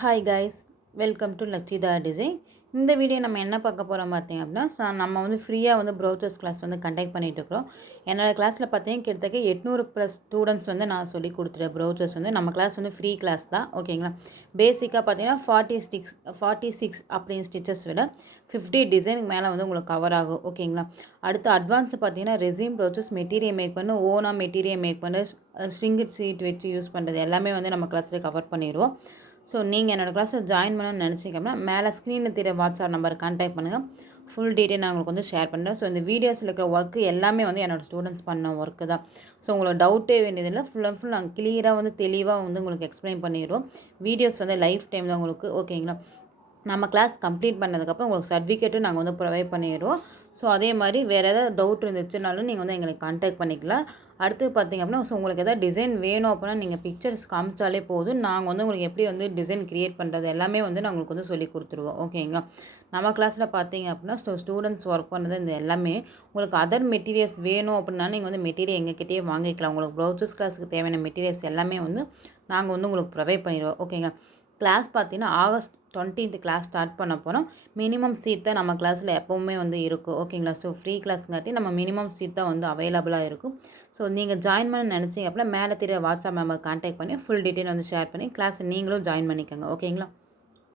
Hi guys, welcome to Lakshitha design. இந்த video நம்ம என்ன பார்க்க போகிறோம் பார்த்தீங்க அப்படின்னா, நம்ம வந்து ஃப்ரீயாக வந்து ப்ரௌச்சர்ஸ் கிளாஸ் வந்து கண்டக்ட் பண்ணிகிட்டு இருக்கிறோம். என்னோடய கிளாஸில் பார்த்தீங்கன்னா கிட்டத்தட்ட 800+ ஸ்டூடெண்ட்ஸ் வந்து நான் சொல்லி கொடுத்துட்டேன். ப்ரௌச்சர்ஸ் வந்து நம்ம கிளாஸ் வந்து ஃப்ரீ கிளாஸ் தான், ஓகேங்களா. பேசிக்காக பார்த்தீங்கன்னா 46 அப்படின்னு ஸ்டிச்சஸ் விட 50 டிசைனுக்கு மேலே வந்து உங்களுக்கு கவர் ஆகும், ஓகேங்களா. அடுத்து அட்வான்ஸ் பார்த்தீங்கன்னா ரெசின் ப்ரௌச்சர்ஸ் மெட்டீரியல் மேக் பண்ண ஓனாக மெட்டீரியல் மேக் பண்ண ஸ்ட்ரிங்கட் சீட் வச்சு யூஸ் பண்ணுறது எல்லாமே வந்து நம்ம கிளாஸில் கவர் பண்ணிடுவோம். ஸோ நீங்கள் என்னோடய கிளாஸில் ஜாயின் பண்ணணும்னு நினச்சிங்க அப்படின்னா மேலே ஸ்க்ரீனில் தெரிய வாட்ஸ்அப் நம்பர் கான்டாக்ட் பண்ணுங்கள். ஃபுல் டீட்டெயில் நான் உங்களுக்கு வந்து ஷேர் பண்ணுறேன். ஸோ இந்த வீடியோஸில் இருக்கிற ஒர்க்கு எல்லாமே வந்து என்னோடய ஸ்டூடெண்ட்ஸ் பண்ண ஒர்க்கு தான். ஸோ உங்களுக்கு டவுட்டே வேண்டியதில்லை. ஃபுல் அண்ட் ஃபுல் நாங்கள் கிளியராக வந்து தெளிவாக வந்து உங்களுக்கு எக்ஸ்பிளைன் பண்ணிடுவோம். வீடியோஸ் வந்து லைஃப் டைம் தான் உங்களுக்கு, ஓகேங்களா. நம்ம கிளாஸ் கம்ப்ளீட் பண்ணதுக்கப்புறம் உங்களுக்கு சர்டிஃபிகேட்டும் நாங்கள் வந்து ப்ரொவைட் பண்ணிடுவோம். ஸோ அதே மாதிரி வேறு ஏதாவது டவுட் இருந்துச்சுனாலும் நீங்கள் வந்து எங்களுக்கு கான்டாக்ட் பண்ணிக்கலாம். அடுத்து பார்த்திங்க அப்படின்னா, ஸோ உங்களுக்கு எதாவது டிசைன் வேணும் அப்படின்னா நீங்கள் பிக்சர்ஸ் காமிச்சாலே போதும். நாங்கள் வந்து உங்களுக்கு எப்படி வந்து டிசைன் க்ரியேட் பண்ணுறது எல்லாமே வந்து நான் உங்களுக்கு வந்து சொல்லி கொடுத்துருவோம், ஓகேங்களா. நம்ம கிளாஸில் பார்த்தீங்க அப்படின்னா ஸ்டூடெண்ட்ஸ் ஒர்க் பண்ணது இந்த எல்லாமே உங்களுக்கு அதர் மெட்டீரியல்ஸ் வேணும் அப்படின்னா நீங்கள் வந்து மெட்டீரியல் எங்ககிட்டயே வாங்கிக்கலாம். உங்களுக்கு ப்ரௌச்சர்ஸ் கிளாஸுக்கு தேவையான மெட்டீரியல்ஸ் எல்லாமே வந்து நாங்கள் வந்து உங்களுக்கு ப்ரொவைட் பண்ணிடுவோம், ஓகேங்களா. கிளாஸ் பார்த்தீங்கன்னா ஆகஸ்ட் 20th கிளாஸ் ஸ்டார்ட் பண்ண போகிறோம். மினிமம் சீட் தான் நம்ம கிளாஸில் எப்போவுமே வந்து இருக்கும், ஓகேங்களா. ஸோ ஃப்ரீ கிளாஸ்ங்காட்டி நம்ம மினிமம் சீட் தான் வந்து அவைலபிளாக இருக்கும். ஸோ நீங்கள் ஜாயின் பண்ண நினச்சிங்க அப்படின்னா மேலே தெரிய வாட்ஸ்அப் நம்பர் கான்டாக்ட் பண்ணி ஃபுல் டீட்டெயில் வந்து ஷேர் பண்ணி கிளாஸை நீங்களும் ஜாயின் பண்ணிக்கோங்க, ஓகேங்களா.